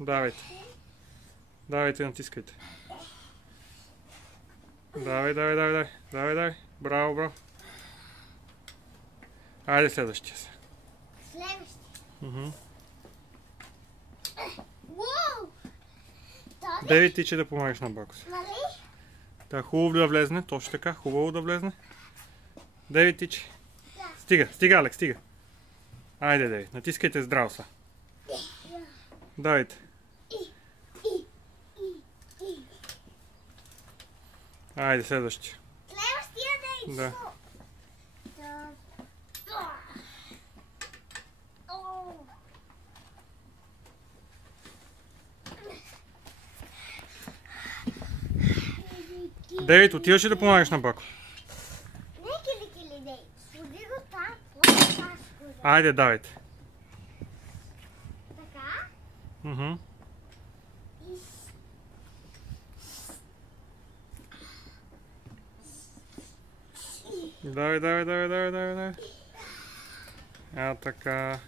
Давайте. Давайте, натискайте. Давай. Браво. Айде следващия се. Следващия. Уау! Девид, ти че да помагаш на Бакос. Нали? Да, хубаво да влезне, точно така, хубаво да влезне. Девид, ти че. Стига, Алекс, стига. Айде, Девид, натискайте здраво са. Давайте. Айде, следващия. Следващия да е Да. Девид, отиваш ли да помагаш на Бако? Не, кили, Дейв. Сложи го там. Айде, давайте. Така. Давай. Така.